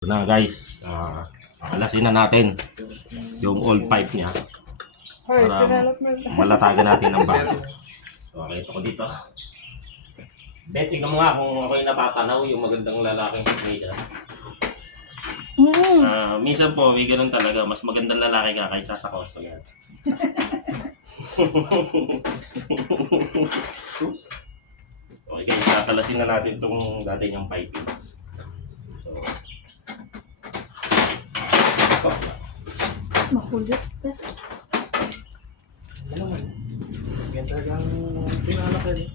Na guys, alasin na natin yung old pipe niya para malatagan natin ng bago. So, ito ko dito. Bet, tingnan mo nga kung ako'y natatanaw yung magandang lalaking player. Minsan po, may ganun talaga. Mas magandang lalaki ka kaysa sa customer. Okay guys, tatalasin na natin itong dati niyang pipe. So, makulit. Yan talagang pinalakan eh.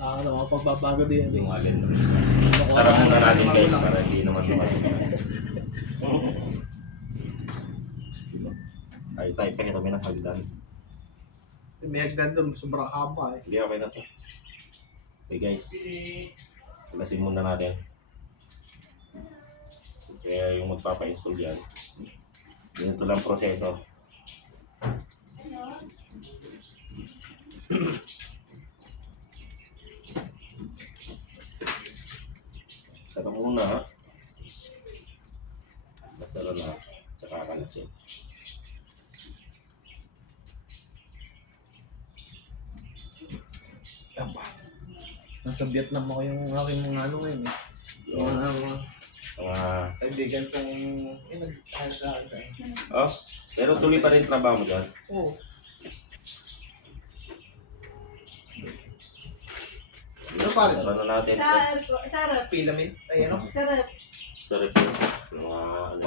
Mga pagbabago din. yung mga ganun. Sarap muna natin guys para hindi naman ay tayo pa kami ng hagdan. May hagdan doon, sobrang haba eh. Hindi okay na to. Okay guys, talasin muna natin. Kaya yung magpapa-install yan, ganito lang proseso. Sarap muna ha. Basta lang na, saka kalasin. Nasa Vietnam ako yung aking mga ano ngayon eh. Mga kaibigan kong nag-handa. Oh, pero tuloy pa rin trabaho mo dyan. Oo. Ano pa rin? Tara na natin. Sarap. Filament. Ay ano? Sarap. Sarap yun. Mga ano.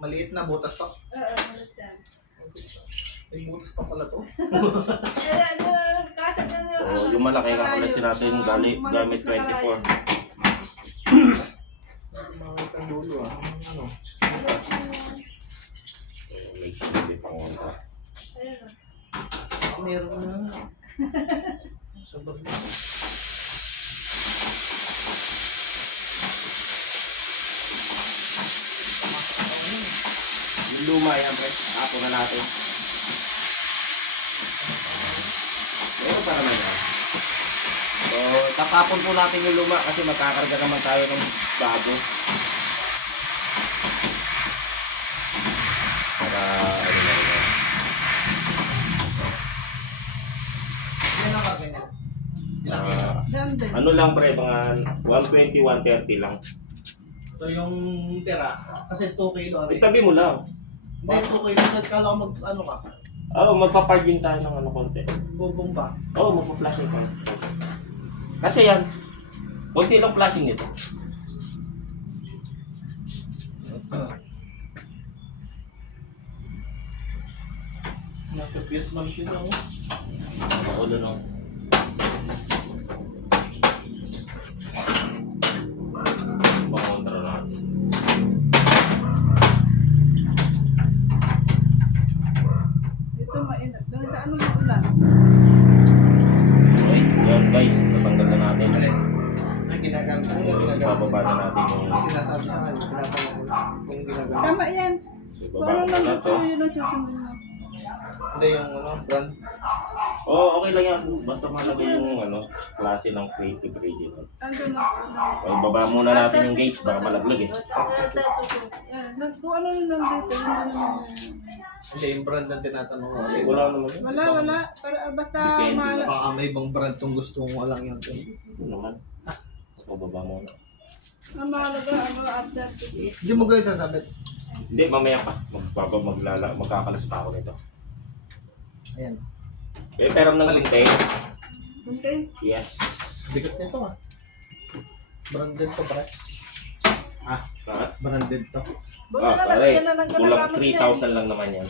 Maliit na butas pa. Oo, sarap. May butas pa pala to. Kasag na nyo. So, yung malaki kakalasin natin gamit 24. Makakita ang dulo ah. Ano? May sili pang wala. Meron na. Sabag na. Yung luma yan, pre. Ako na natin. Meron pa naman yan. So, tapapon po natin yung luma kasi magkakarga naman tayo ng bago. Para, ano na rin. Yan ang kaganyan. Ilang kilo? Ano lang pre, mga 120, 130 lang. So yung tira, kasi 2 kilo rin. Itabi mo lang. Hindi, 2 kilo. So kala ko mag, ano ka? Oo, magpa-parging tayo ng ano konti. Bubong ba? Oo, magpa-flashing tayo. Kasi yan, konti lang flashing nito. Nasa Vietnam sila oh. Makulo no. Makontra natin. Dito mainit. Doon sa ano maulan? Okay, yan guys, natanggal na natin. Alin? Ang ginagamit. Ano yung ginagamit? Bababa na natin yung Sinasabi sa akin, pinapalang kung ginagamit. Tama yan. so, Kung ano bababa lang na dito, to. yun ang susundin mo. Hindi yung ano, brand. Oo, okay lang yan. Basta malagay yung ano, klase ng creative radio. Ando na. Okay, baba muna natin yung gauge baka malaglag eh. Yan. Kung ano lang dito, yun na naman. Hindi yung brand na tinatanong ko. Kasi Wala naman yun. Wala. Para basta Depende mahal. baka may ibang brand tong gusto mo lang yan. Ito naman. So, baba muna. Ang mahalaga, ano, after Hindi mo guys sasabit. Hindi, mamaya pa. Magkakalas pa ako nito. Ayan. Pero ng lintay. Okay. Yes. Bigat nito ah. Branded to pre. Ha? Branded to. Buti na lang, Pare, yan na lang kulang ginagamit niya 3,000 lang naman yan.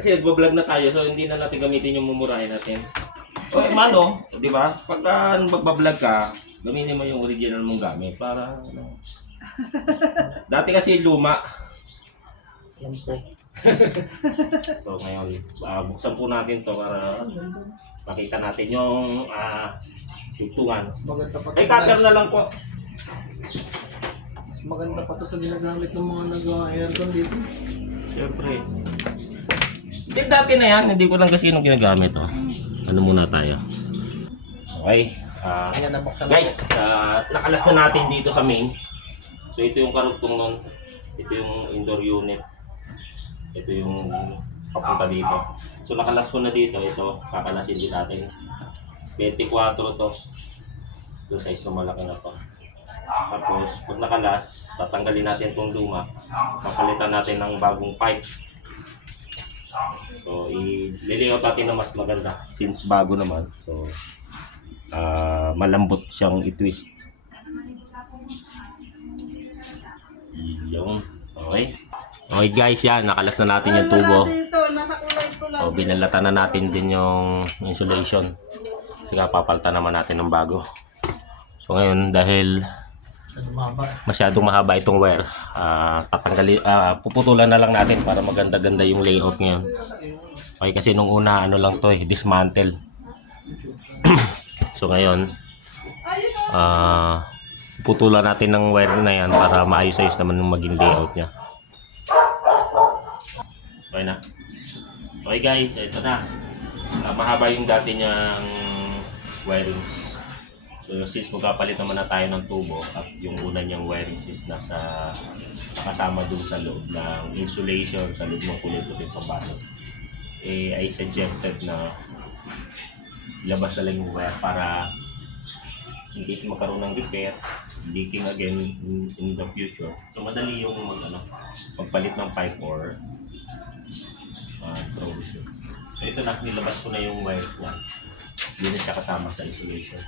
Kasi nagbablog na tayo, so hindi na natin gamitin yung mumurahin natin. O, mano, di ba? Pagka magbablog ka, gamitin mo yung original mong gamit para, ano. Dati kasi luma. Yan po. So ngayon, buksan po natin to para makita natin yung tugtungan. Maganda pa to. Ay, cutter na lang po. Mas maganda pa to sa ginagamit ng mga nag-aircon dito. Siyempre. Hindi, dati na yan. Hindi ko lang kasi yung ginagamit. Oh. Ano muna tayo. Okay. Ayan, nabuksan na Guys, nakalas na natin dito sa main. So ito yung karugtong nun. Ito yung indoor unit. Ito yung papunta dito. So nakalas ko na dito. Ito, kakalasin din natin. 24 to. Ito size na malaki na to. Tapos pag nakalas, tatanggalin natin itong luma. Papalitan natin ng bagong pipe. So i-layout natin na mas maganda. Since bago naman. So malambot siyang i-twist. Yung okay. Okay guys, yan nakalas na natin yung tubo. Dito, nakakulay ko lang. O binalatan na natin din yung insulation. Kasi papalitan naman natin ng bago. So ngayon dahil masyadong mahaba itong wire, puputulan na lang natin para maganda-ganda yung layout ngayon. Okay, kasi nung una ano lang to dismantle. So ngayon putulan natin ng wire na yan para maayos-ayos naman yung maging layout niya. Okay na. Okay guys, ito na. Mahaba yung dati niyang wirings. So since magkapalit naman na tayo ng tubo at yung una niyang wirings is nakasama dun sa loob ng insulation sa loob ng kulay-puti pabalot, I suggested na labas na lang yung wire para in case magkaroon ng repair, leaking again in the future. So madali yung magpalit ng pipe or troubleshoot. So ito na, nilabas ko na yung wires niya. Hindi na siya kasama sa insulation.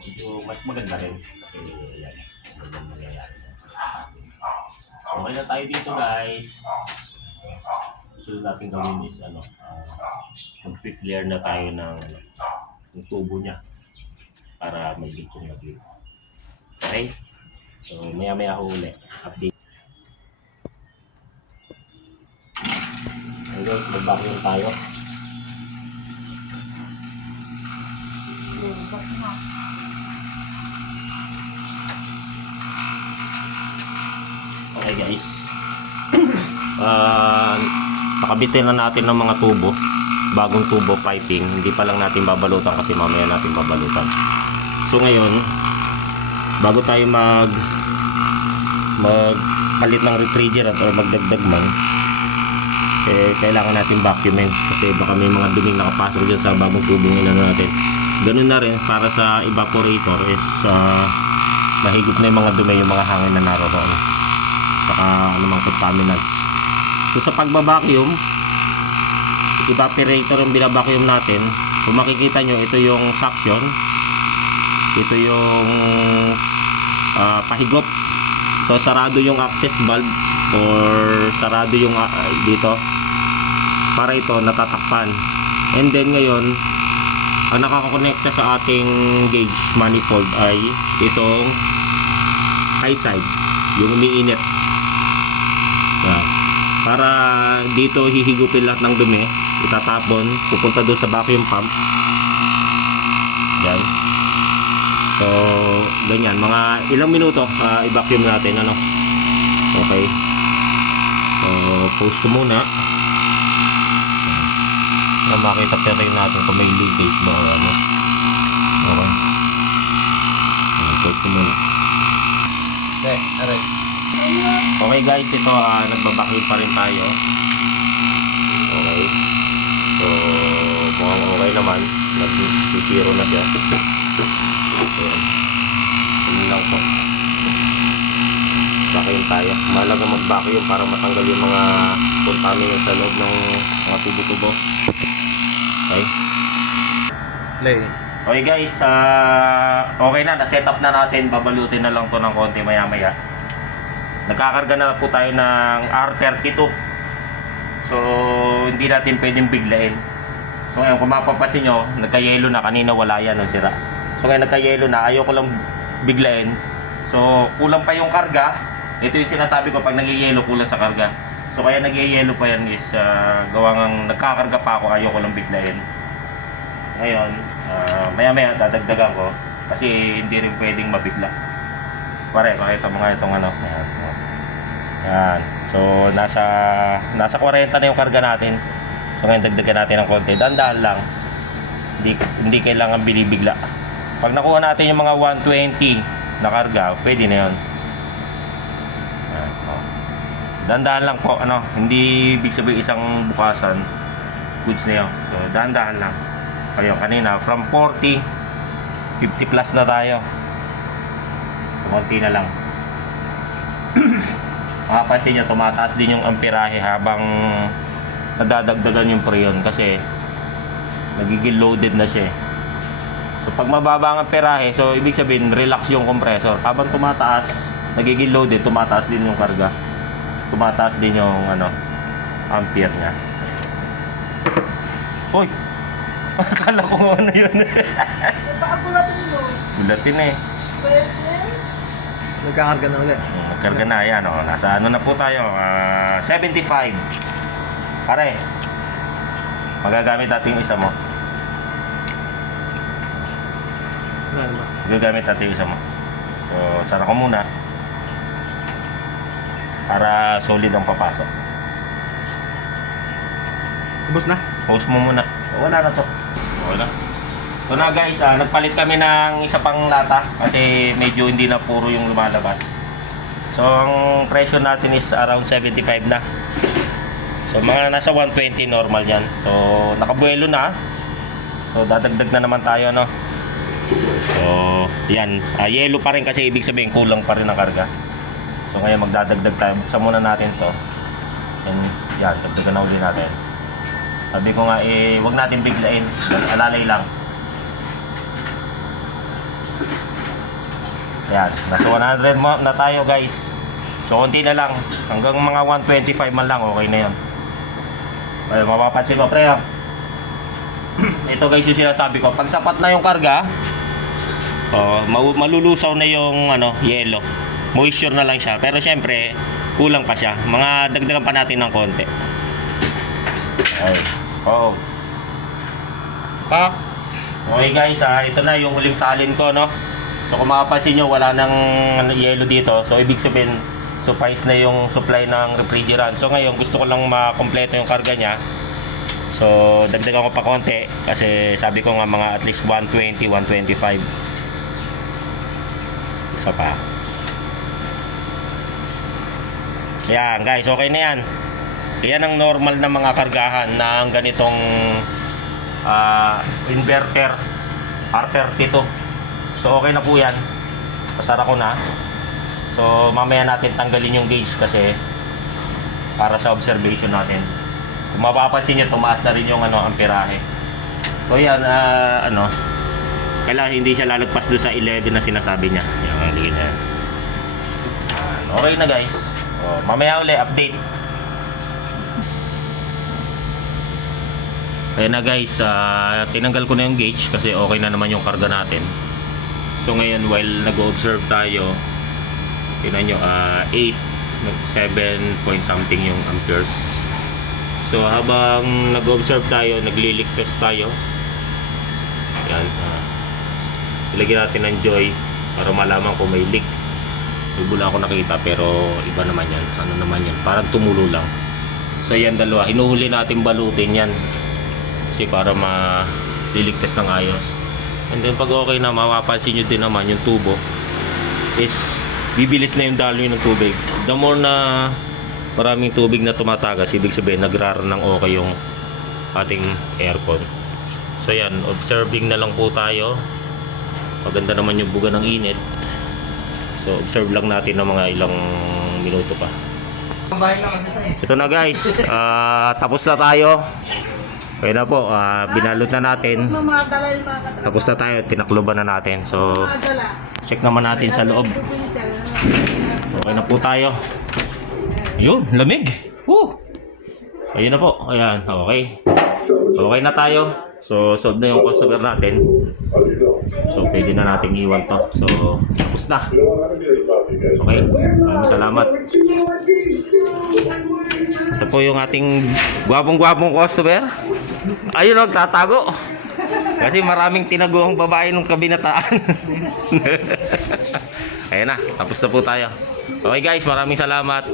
Ito mas maganda rin kasi yan, magandang nangyayari. Okay na tayo dito guys. Susunod natin gawin is mag-flare na tayo ng tubo niya para may bitong na view. Okay? So maya-maya ho ulit. Update. Ngayon, mag-vacuum tayo. Okay guys. Pakabitin na natin ng mga tubo. Bagong tubo piping. Hindi pa lang natin babalutan kasi mamaya natin babalutan. So ngayon, bago tayo magpalit ng refrigerant or magdagdag man, kailangan natin vacuumin kasi baka may mga duming nakapasok dyan sa bagong tubong natin. Ganun na rin para sa evaporator is mahigop na yung mga dumi, yung mga hangin na naroon, saka anumang contaminants. So sa pagbabacuum, evaporator yung binabacuum natin. Kung makikita nyo, ito yung suction, ito yung pahigop. So sarado yung access valve or sarado yung dito para ito natatakpan. And then ngayon, ang nakakakonekta sa ating gauge manifold ay itong high side, yung umiinit. Yan. Para dito hihigupin lahat ng dumi, itatapon, pupunta doon sa vacuum pump. Yan. So, ganyan. Mga ilang minuto, i-vacuum natin. Okay. So, pause ko muna. Makita pa rin natin kung may leakage ba o ano. Okay. Pause ko muna. Okay, alright. Okay guys, ito nagbabacuum pa rin tayo. Okay. So, mukhang okay naman. Nag-zero na siya. Ayan. Yun lang po. Vacuum tayo. Mahalaga mag-vacuum para matanggal yung mga contaminants sa loob ng mga tubo-tubo. Okay. Play. Okay guys, okay na. Na-set up na natin. Babalutin na lang to ng konti maya-maya. Nagkakarga na po tayo ng R32. So, hindi natin pwedeng biglain. So ngayon, kung mapapasin nyo, nagka-yellow na. Kanina wala yan, sira. So ngayon, nagka-yellow na. Ayaw ko lang biglain. So, kulang pa yung karga. Ito yung sinasabi ko, pag nag-yellow, kulang sa karga. So kaya nag-yellow pa yan is gawang nagkakarga pa ako. Ayaw ko lang biglain. Ngayon, maya-maya dadagdagan ko. Kasi hindi rin pwedeng mabigla. Pakita mo nga itong ano. Yan. So, nasa 40 na yung karga natin. So, ngayon dagdagan natin ng konti. Dahan-dahan lang. Hindi kailangan binibigla. Pag nakuha natin yung mga 120 na karga, pwede na yun. Ayan, oh. Dahan-dahan lang po, ano, hindi ibig sabihin isang bukasan, goods na yun. So, dahan-dahan lang. Kaya kanina, from 40, 50 plus na tayo. Kunti na lang. Makapansin nyo, tumataas din yung amperahe habang nadadagdagan yung preyon kasi nagiging loaded na siya. So pag mababa ang amperahe, so ibig sabihin relax yung compressor. Habang tumataas, nagiging loaded, tumataas din yung karga. Tumataas din yung ano, ampere niya. Hoy! Akala ko ano yun. Paagulatin mo. Gulatin eh. Pwede. Nagkakarga na ulit. Nagkarga na, yan o. Nasa ano na po tayo? 75. Pare, magagamit natin yung isa mo. Ano ba? Magagamit natin yung isa mo. So, sara ko muna. Para solid ang papasok. Ubus na? Post mo muna. Wala na to. Wala. So na guys, nagpalit kami ng isa pang lata kasi medyo hindi na puro yung lumalabas. So ang presyo natin is around 75 na. So mga nasa 120 normal yan. So nakabuelo na. So dadagdag na naman tayo, no. So yan, yellow pa rin kasi ibig sabihin kulang pa rin ang karga. So ngayon magdadagdag tayo. Buksan muna natin to. And yan, dagdagan na uli natin. Sabi ko nga wag natin biglain. Alalay lang. Yan, nasa 100 na tayo guys. So konti na lang. Hanggang mga 125 man lang, okay na yun. Ay, mapapansin mo pre. Ito guys yung sinasabi ko. Pag sapat na yung karga, malulusaw na yung ano, yellow. Moisture na lang siya. Pero syempre, kulang pa siya. Mga dagdagan pa natin ng konti. Ay, oo. Pak! Okay guys, ito na yung huling salin ko, no. So kung makapansin nyo, wala nang yellow dito. So ibig sabihin, suffice na yung supply ng refrigerant. So ngayon, gusto ko lang makompleto yung karga niya. So dagdagan ko pa konti. Kasi sabi ko nga mga at least 120, 125. Isa pa. Ayan guys, okay na yan. Yan ang normal na mga kargahan ng ganitong inverter R32. So okay na po yan. Pasara ko na. So mamaya natin tanggalin yung gauge kasi para sa observation natin. Kung mapapansin nyo, tumaas na rin yung ano, amperahe. So yan, kailangan hindi siya lalagpas doon sa 11 na sinasabi niya. Yan, ligin na yan. Okay na guys. So, mamaya uli, update. Kaya na guys, tinanggal ko na yung gauge kasi okay na naman yung karga natin. So ngayon while nag-observe tayo, tingnan nyo, 8, 7 point something yung amperes. So habang nag-observe tayo, nagli-leak test tayo. Yan, ilagyan natin ng joy para malaman kung may leak. May bula ako nakita pero iba naman yan. Ano naman yan? Parang tumulo lang. So yan dalawa, hinuhuli natin balutin yan kasi para ma-leak test ng ayos. And then pag okay na, mapapansin nyo din naman yung tubo is bibilis na yung daloy ng tubig. The more na maraming tubig na tumatagas, ibig sabihin nagrara ng okay yung ating aircon. So yan, observing na lang po tayo. Maganda naman yung buga ng init. So observe lang natin ng mga ilang minuto pa. Ito na guys, tapos na tayo. Okay na po, binalot na natin. Tapos na tayo, tinakluban na natin. So, check naman natin sa loob. Okay na po tayo. Yun, lamig. Woo! Ayun na po, ayan, okay. Okay na tayo. So, solve na yung customer natin. So, pwede na nating iwan to. So, tapos na. Okay, maraming salamat. Ito po yung ating gwapong-gwapong customer. Ayun, nagtatago. Kasi maraming tinaguang babae ng kabinataan. Ayan na, tapos na po tayo. Okay guys, maraming salamat.